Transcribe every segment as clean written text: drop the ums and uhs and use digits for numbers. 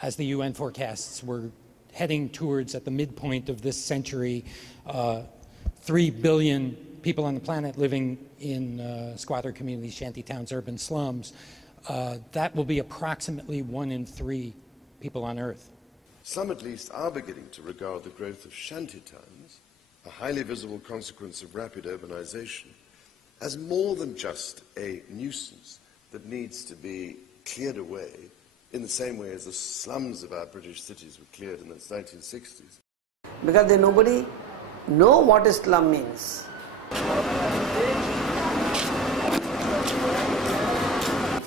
As the UN forecasts, we're heading towards, at the midpoint of this century, 3 billion people on the planet living in squatter communities, shanty towns, urban slums. That will be approximately 1 in 3 people on Earth. Some at least are beginning to regard the growth of shanty towns, a highly visible consequence of rapid urbanization, as more than just a nuisance that needs to be cleared away in the same way as the slums of our British cities were cleared in the 1960s. Because nobody know what a slum means.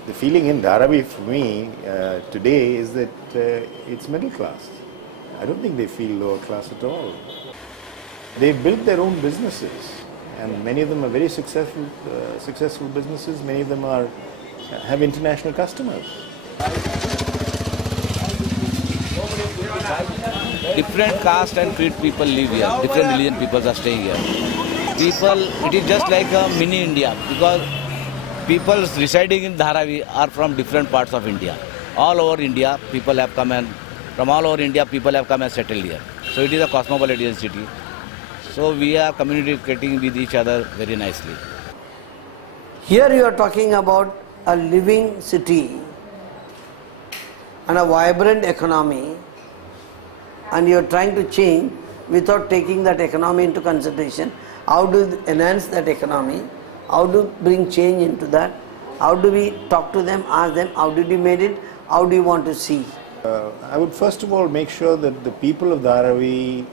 The feeling in Dharavi for me today is that it's middle class. I don't think they feel lower class at all. They've built their own businesses, and many of them are very successful businesses. Many of them have international customers. Different caste and creed people live here. Different religion people are staying here. It is just like a mini India, because people residing in Dharavi are from different parts of India. All over India, people have come and settled here. So it is a cosmopolitan city. So we are communicating with each other very nicely. Here you are talking about a living city and a vibrant economy, and you are trying to change without taking that economy into consideration. How do you enhance that economy? How do you bring change into that? How do we talk to them, ask them, how did you made it? How do you want to see? I would first of all make sure that the people of Dharavi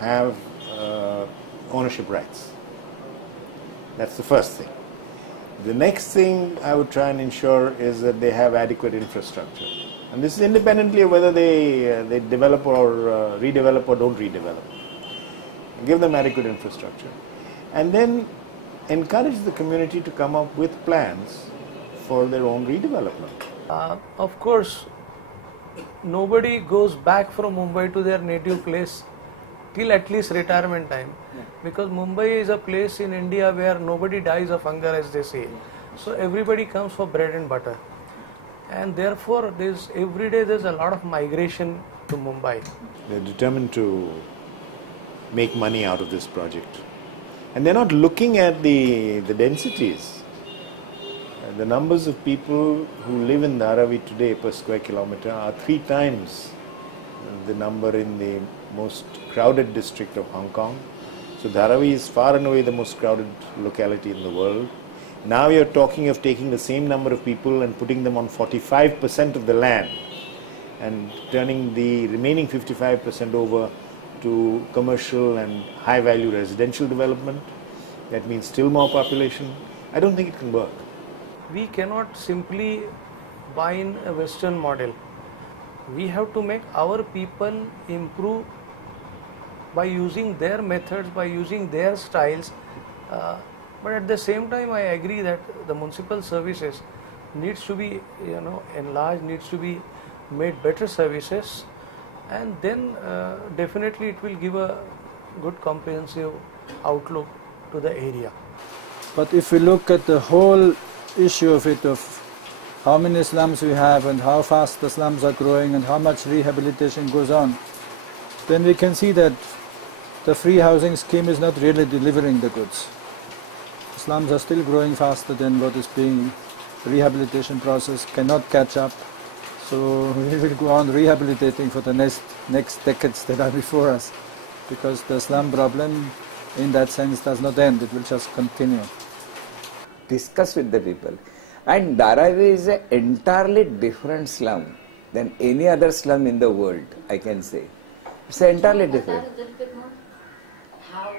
have ownership rights. That's the first thing. The next thing I would try and ensure is that they have adequate infrastructure. And this is independently of whether they develop or redevelop or don't redevelop. Give them adequate infrastructure. And then encourage the community to come up with plans for their own redevelopment. Of course, nobody goes back from Mumbai to their native place till at least retirement time, because Mumbai is a place in India where nobody dies of hunger, as they say. So everybody comes for bread and butter, and therefore every day there's a lot of migration to Mumbai. They're determined to make money out of this project, and they're not looking at the densities. The numbers of people who live in Dharavi today per square kilometer are 3 times the number in the most crowded district of Hong Kong. So Dharavi is far and away the most crowded locality in the world. Now you're talking of taking the same number of people and putting them on 45% of the land and turning the remaining 55% over to commercial and high value residential development. That means still more population. I don't think it can work. We cannot simply buy in a Western model. We have to make our people improve by using their methods, by using their styles. But at the same time, I agree that the municipal services needs to be, enlarged, needs to be made better services, and then definitely it will give a good comprehensive outlook to the area. But if we look at the whole issue of it, of how many slums we have and how fast the slums are growing and how much rehabilitation goes on, then we can see that the free housing scheme is not really delivering the goods. The slums are still growing faster than what is being, the rehabilitation process cannot catch up. So we will go on rehabilitating for the next decades that are before us, because the slum problem in that sense does not end, it will just continue. Discuss with the people. And Dharavi is an entirely different slum than any other slum in the world, I can say. It's entirely different. A little bit more? How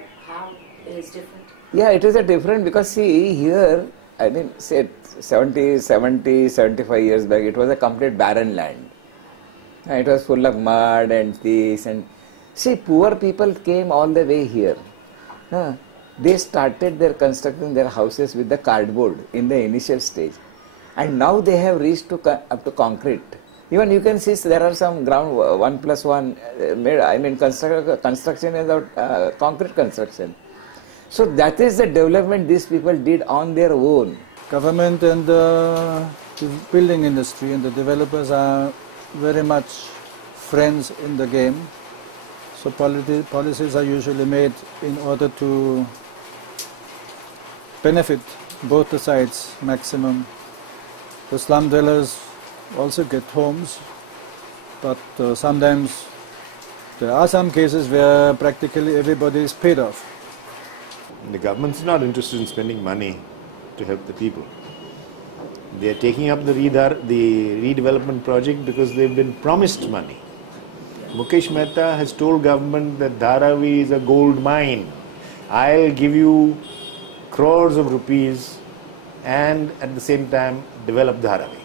it is different? Yeah, it is a different, because see here, I mean, say 75 years back, it was a complete barren land. It was full of mud and this, and see, poor people came all the way here. They started their constructing their houses with the cardboard in the initial stage, and now they have reached up to concrete. Even you can see there are some ground 1+1 made. I mean, construction without concrete construction. So that is the development these people did on their own. government and the building industry and the developers are very much friends in the game. So policies are usually made in order to benefit both the sides maximum. The slum dwellers also get homes, but sometimes there are some cases where practically everybody is paid off. The government's not interested in spending money to help the people. They are taking up the redevelopment project because they've been promised money. Mukesh Mehta has told government that Dharavi is a gold mine. I'll give you crores of rupees and at the same time develop Dharavi.